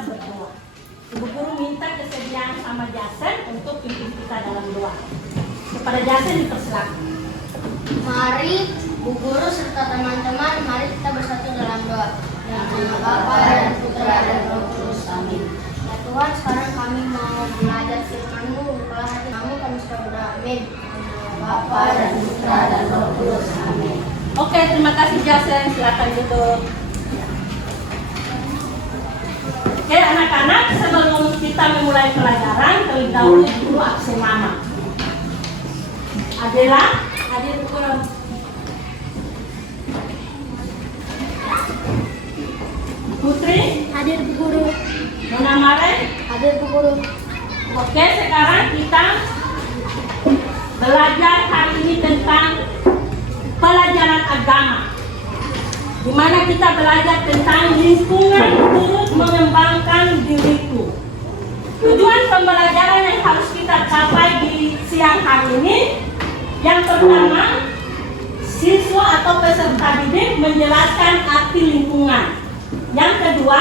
kita berdoa. Ibu guru minta kesediaan sama Jason untuk pimpin kita dalam doa. Kepada Jason dipersilakan. Mari Bu Guru serta teman-teman, mari kita bersatu dalam doa. Yang nama Bapa dan Putra dan Roh Kudus. Amin. Ya Tuhan, sekarang kami mau belajar firman-Mu, bukalah hati kami sudah berdoa. Amin. Bapa dan Putra dan Roh Kudus. Amin. Oke, terima kasih Jason. Silakan duduk. Oke, anak-anak, sebelum kita memulai pelajaran, terlebih dahulu guru absen nama. Adela, hadir Bu Guru. Putri, Hadir Bu Guru. Nona Mare. Hadir Bu Guru. Oke, sekarang kita belajar hari ini tentang pelajaran agama, di mana kita belajar tentang lingkungan turut mengembangkan diriku. Tujuan pembelajaran yang harus kita capai di siang hari ini, yang pertama, siswa atau peserta didik menjelaskan arti lingkungan. Yang kedua,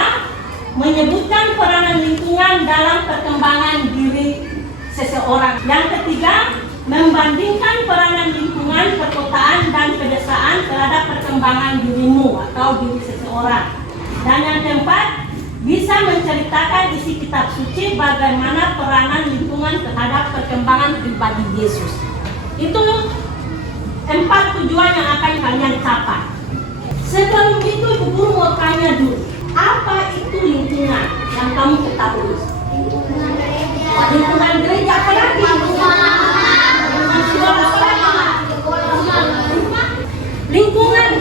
menyebutkan peranan lingkungan dalam perkembangan diri seseorang. Yang ketiga, membandingkan peranan lingkungan perkotaan dan pedesaan terhadap perkembangan dirimu atau diri seseorang. Dan yang keempat, bisa menceritakan isi kitab suci bagaimana peranan lingkungan terhadap perkembangan pribadi Yesus. Itu 4 tujuan yang akan kalian capai. Sebelum itu Ibu Guru mau tanya dulu, apa itu lingkungan yang kamu ketahui? Lingkungan gereja apa lagi?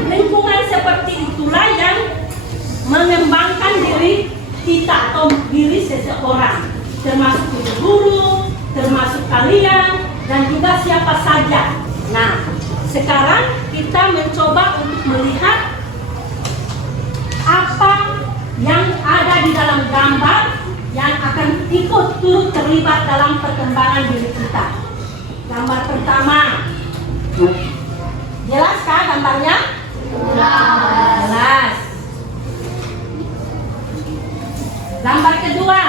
Lingkungan seperti itulah yang mengembangkan diri kita atau diri seseorang, termasuk ibu guru, termasuk kalian, dan juga siapa saja. Nah, sekarang kita mencoba untuk melihat apa yang ada di dalam gambar yang akan ikut turut terlibat dalam perkembangan diri kita. Gambar pertama, jelas kah gambarnya? Jelas. Gambar kedua,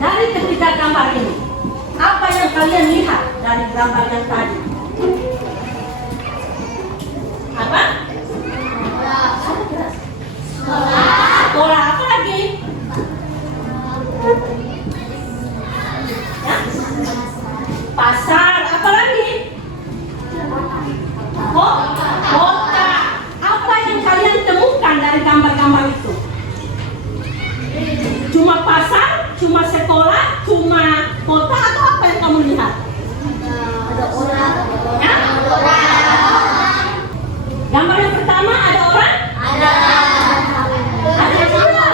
dari ketiga gambar ini, apa yang kalian lihat dari gambar yang tadi? Apa? Sekolah. Apa lagi? Ya? Pasar. Apa lagi? Kota. Apa yang kalian temukan dari gambar-gambar itu? Cuma pasar, cuma sekolah, cuma kota, atau apa yang kamu lihat? Ada orang. Ya? Gambar yang pertama ada orang? Ada. Ada juga.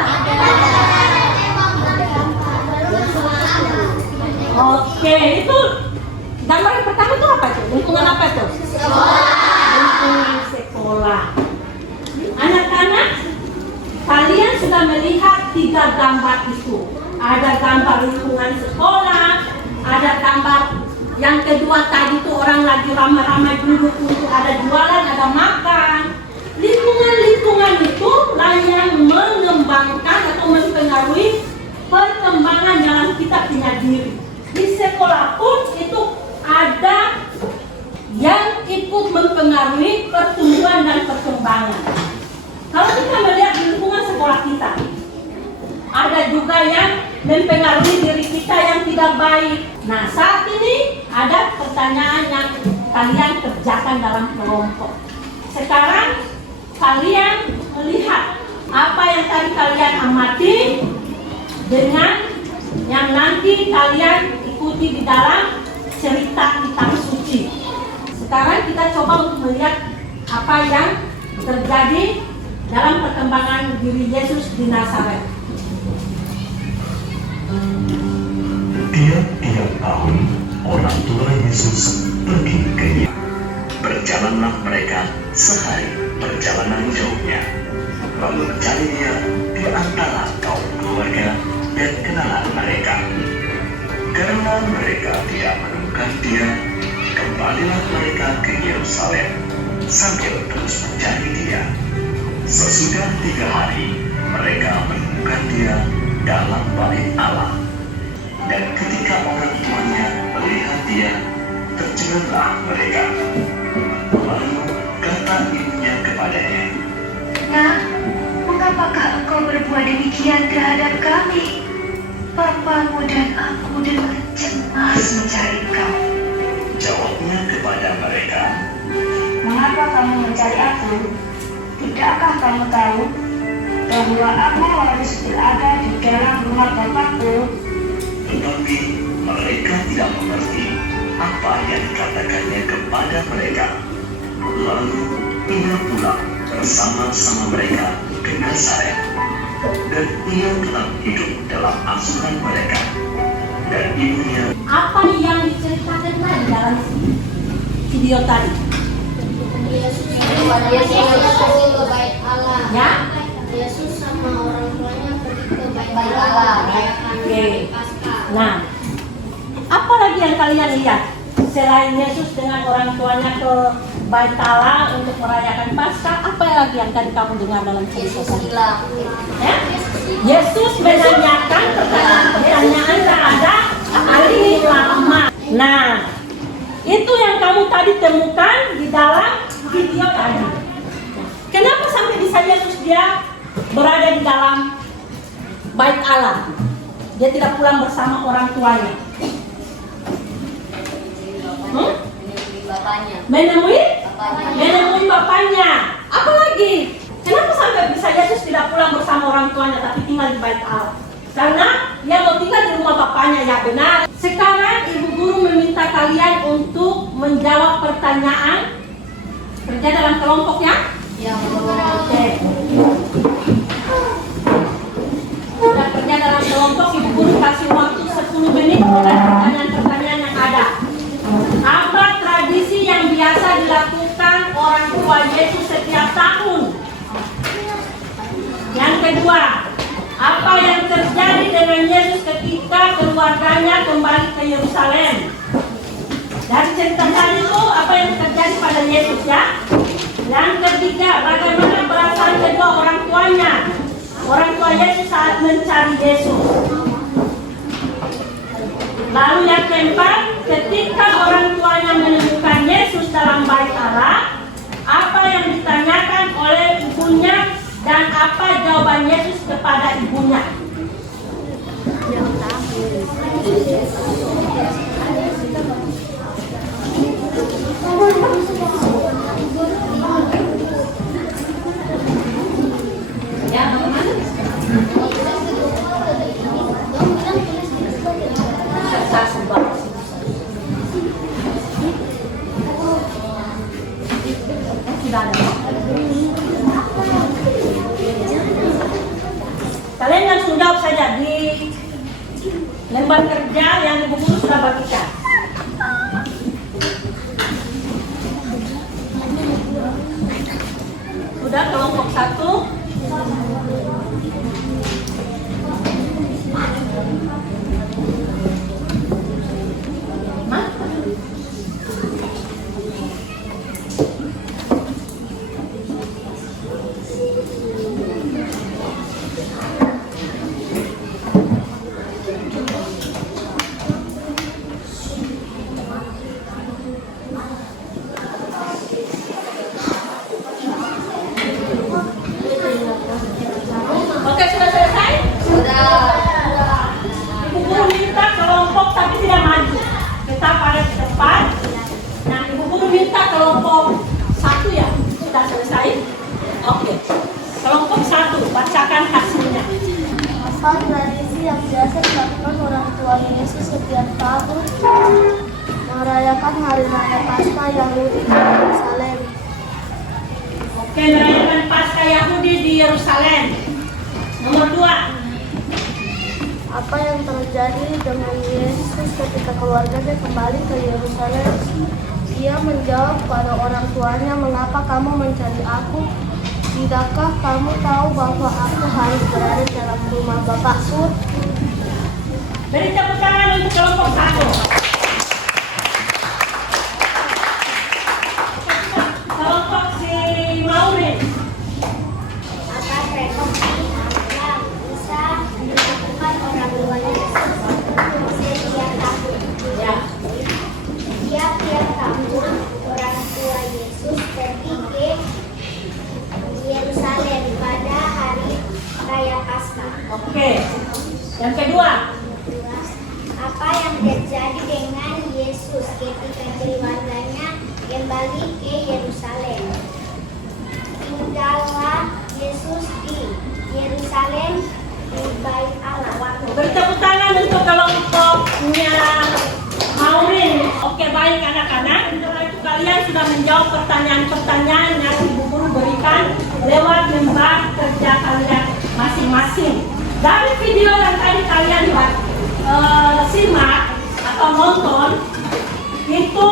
Oke, itu gambar yang pertama itu apa tuh? Lingkungan apa tuh? Lingkungan sekolah. Anak-anak, kalian sudah melihat 3 gambar itu. Ada gambar lingkungan sekolah, ada gambar yang kedua tadi tuh orang lagi ramai-ramai duduk untuk ada jualan, ada makan. Lingkungan itu lah yang mengembangkan atau mempengaruhi perkembangan dalam kita punya diri. Di sekolah pun itu ada yang ikut mempengaruhi pertumbuhan dan perkembangan. Kalau kita melihat di lingkungan sekolah kita, ada juga yang mempengaruhi diri kita yang tidak baik. Nah, saat ini ada pertanyaan yang kalian kerjakan dalam kelompok. Sekarang kalian melihat apa yang tadi kalian amati dengan yang nanti kalian ikuti di dalam cerita kitab suci. Sekarang kita coba untuk melihat apa yang terjadi dalam perkembangan diri Yesus di Nazaret. Tiap-tiap tahun, orang tua Yesus pergi ke Yerusalem. Berjalanlah mereka sehari perjalanan jauhnya, lalu mencari dia di antara kaum keluarga dan kenalan mereka. Karena mereka tidak menemukan dia, kembalilah mereka ke Yerusalem sambil terus mencari dia. hari mereka menemukan dia dalam bait Allah. Dan ketika orang tuanya melihat dia, tercengang mereka. Lalu kata ibunya kepadanya, "Nak, mengapakah engkau berbuat demikian terhadap kami? Papamu dan aku dengan cemas mencari engkau." Jawabnya kepada mereka, "Mengapa kamu mencari aku? Tidakkah kamu tahu bahwa aku harus berada di dalam rumah Bapakku?" tetapi mereka tidak mengerti apa yang dikatakannya kepada mereka. Lalu ia pulang bersama-sama mereka ke Nazaret, dan ia tetap hidup dalam asuhan mereka. Dan ibunya Apa yang diceritakan tadi dalam video tadi? Yesus pergi ke bait Allah. Ya? Yesus sama orang tuanya pergi ke bait Allah merayakan Oke. Paskah. Nah, apa lagi yang kalian lihat selain Yesus dengan orang tuanya ke Bait Allah untuk merayakan Paskah? Apa lagi yang tadi kamu dengar dalam cerita Yesus tadi? hilang. Ya? Yesus menanyakan pertanyaan-pertanyaan terhadap ahli ulama. Nah, itu yang kamu tadi temukan di dalam video tadi. Kenapa sampai bisa Yesus dia berada di dalam Bait Allah? Dia tidak pulang bersama orang tuanya. Bapaknya. Menemui bapaknya. Apa lagi? Kenapa sampai bisa Yesus tidak pulang bersama orang tuanya tapi tinggal di Bait Allah? Karena dia mau tinggal di rumah bapaknya, ya benar. Sekarang ibu guru meminta kalian untuk menjawab pertanyaan. Kerja dalam kelompok ya? Ya, Oke. Sudah kerja dalam kelompok, ibu guru kasih waktu 10 menit dengan pertanyaan-pertanyaan yang ada. Apa tradisi yang biasa dilakukan orang tua Yesus setiap tahun? Yang kedua, apa yang terjadi dengan Yesus ketika keluarganya kembali ke Yerusalem? Dari cerita tadi itu apa yang terjadi pada Yesus ya? Yang ketiga, bagaimana perasaan kedua orang tuanya? Orang tua Yesus saat mencari Yesus. Lalu yang keempat, ketika orang tuanya menemukan Yesus dalam Bait Allah, apa yang ditanyakan oleh ibunya dan apa jawaban Yesus kepada ibunya? Ya, bagaimana? Sudah ada. Kalian langsung jawab saja di lembar kerja yang ibu guru sudah bagikan. Sudah kelompok 1. Oke, sudah selesai? Ibu guru minta kelompok tapi tidak maju. Tetap ada di depan. Nah, ibu guru minta kelompok 1 ya. Sudah selesai? Oke. Kelompok 1, bacakan hasilnya. Apa tradisi yang biasa dilakukan orang tua Yesus setiap tahun merayakan hari raya Paskah Yahudi di Yerusalem? Oke, merayakan Paskah Yahudi di Yerusalem. Nomor 2. Apa yang terjadi dengan Yesus ketika keluarganya kembali ke Yerusalem? Dia menjawab pada orang tuanya, "Mengapa kamu mencari aku? Tidakkah kamu tahu bahwa aku harus berada dalam rumah Bapakku?" Beri tepuk tangan untuk kelompok 1. Kelompok si Maureen. Apa Oke. Yang kedua, Apa yang terjadi dengan Yesus ketika keluarganya kembali ke Yerusalem? Tinggallah Yesus di Yerusalem di Bait Allah. beri tepuk tangan untuk kelompoknya Maureen. Oke, baik anak-anak. Setelah itu kalian sudah menjawab pertanyaan-pertanyaan yang Ibu Guru berikan lewat lembar kerja kalian masing-masing. Dari video yang tadi kalian simak atau nonton, itu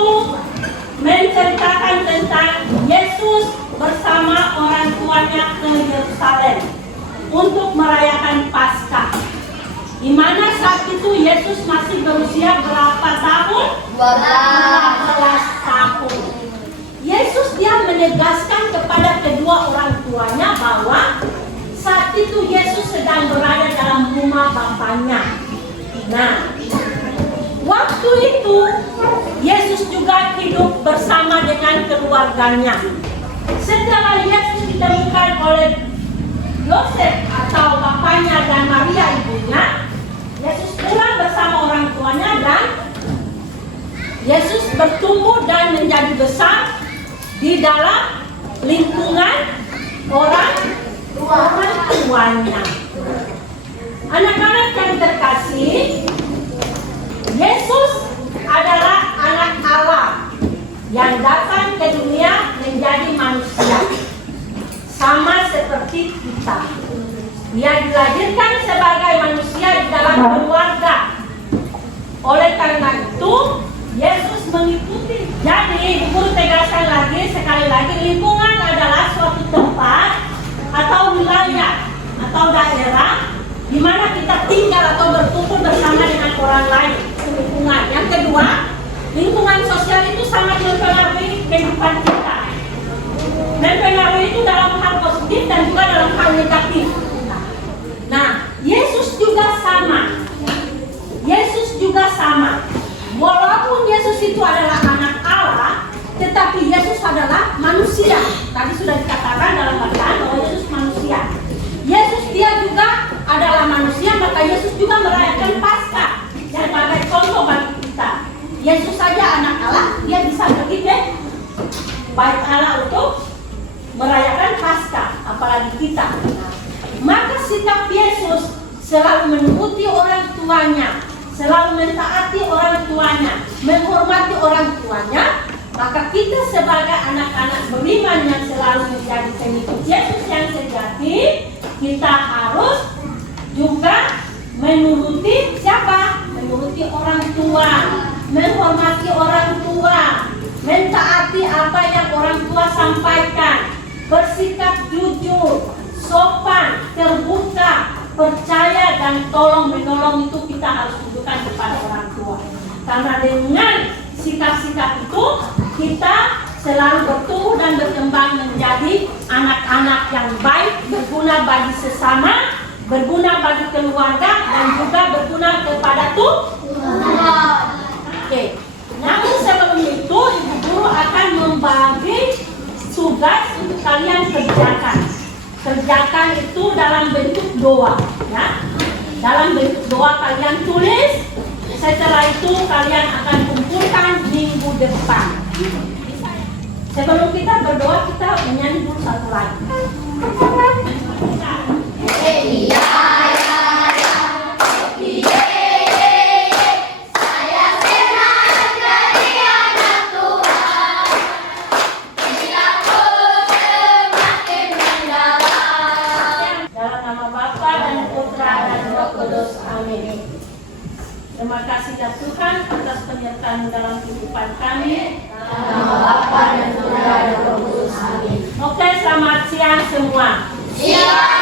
menceritakan tentang Yesus bersama orang tuanya ke Yerusalem untuk merayakan Paskah. Di mana saat itu Yesus masih berusia berapa tahun? 12 tahun. Yesus dia menegaskan kepada kedua orang tuanya bahwa saat itu Yesus sedang berada dalam rumah bapaknya. Nah, waktu itu Yesus juga hidup bersama dengan keluarganya. Setelah Yesus ditemukan oleh Yosef atau bapaknya dan Maria ibunya, Yesus pulang bersama orang tuanya dan Yesus bertumbuh dan menjadi besar di dalam lingkungan orang tuanya. Anak-anak yang terkasih, Yesus adalah anak Allah yang datang ke dunia menjadi manusia, sama seperti kita. Dia dilahirkan sebagai manusia di dalam keluarga. Oleh karena itu, Yesus mengikuti. Jadi, Ibu Guru tegaskan lagi, sekali lagi, lingkungan adalah suatu tempat atau wilayah atau daerah di mana kita tinggal atau berkumpul bersama dengan orang lain. Lingkungan. Yang kedua, lingkungan sosial itu sangat mempengaruhi kehidupan kita. Mempengaruhi itu dalam hal positif dan juga dalam hal negatif. Nah, Yesus juga sama. Yesus juga sama. Walaupun Yesus itu adalah anak Allah, tetapi Yesus adalah manusia. Tadi sudah dikatakan dalam bacaan bahwa Yesus manusia. Yesus dia juga adalah manusia, maka Yesus juga merayakan Paskah sebagai contoh bagi kita. Yesus saja anak Allah, dia bisa pergi ke Bait Allah untuk merayakan Paskah, apalagi kita. Maka sikap Yesus selalu menuruti orang tuanya, selalu mentaati orang tuanya, menghormati orang tuanya. Maka kita sebagai anak-anak beriman yang selalu menjadi pengikut Yesus yang sejati, kita harus juga menuruti siapa? Menuruti orang tua, menghormati orang tua, mentaati apa yang orang tua sampaikan, bersikap jujur, sopan, terbuka, percaya dan tolong menolong itu kita harus tunjukkan kepada orang tua. Karena dengan sikap-sikap itu kita selalu bertumbuh dan berkembang menjadi anak-anak yang baik, berguna bagi sesama, berguna bagi keluarga dan juga berguna kepada Tuhan. Oke. Namun sebelum itu Ibu Guru akan membagi tugas untuk kalian kerjakan. Kerjakan itu dalam bentuk doa, ya. Dalam bentuk doa kalian tulis. Setelah itu kalian akan kumpulkan minggu depan. Sebelum kita berdoa, kita menyanyi dulu satu lagu. Dalam nama Bapa dan Putra dan Roh Kudus. Amin. Terima kasih ya Tuhan atas penyertaan dalam kehidupan kami. Nama Bapa dan Putra dan Roh Kudus. Amin. Oke, selamat siang semua. Siang.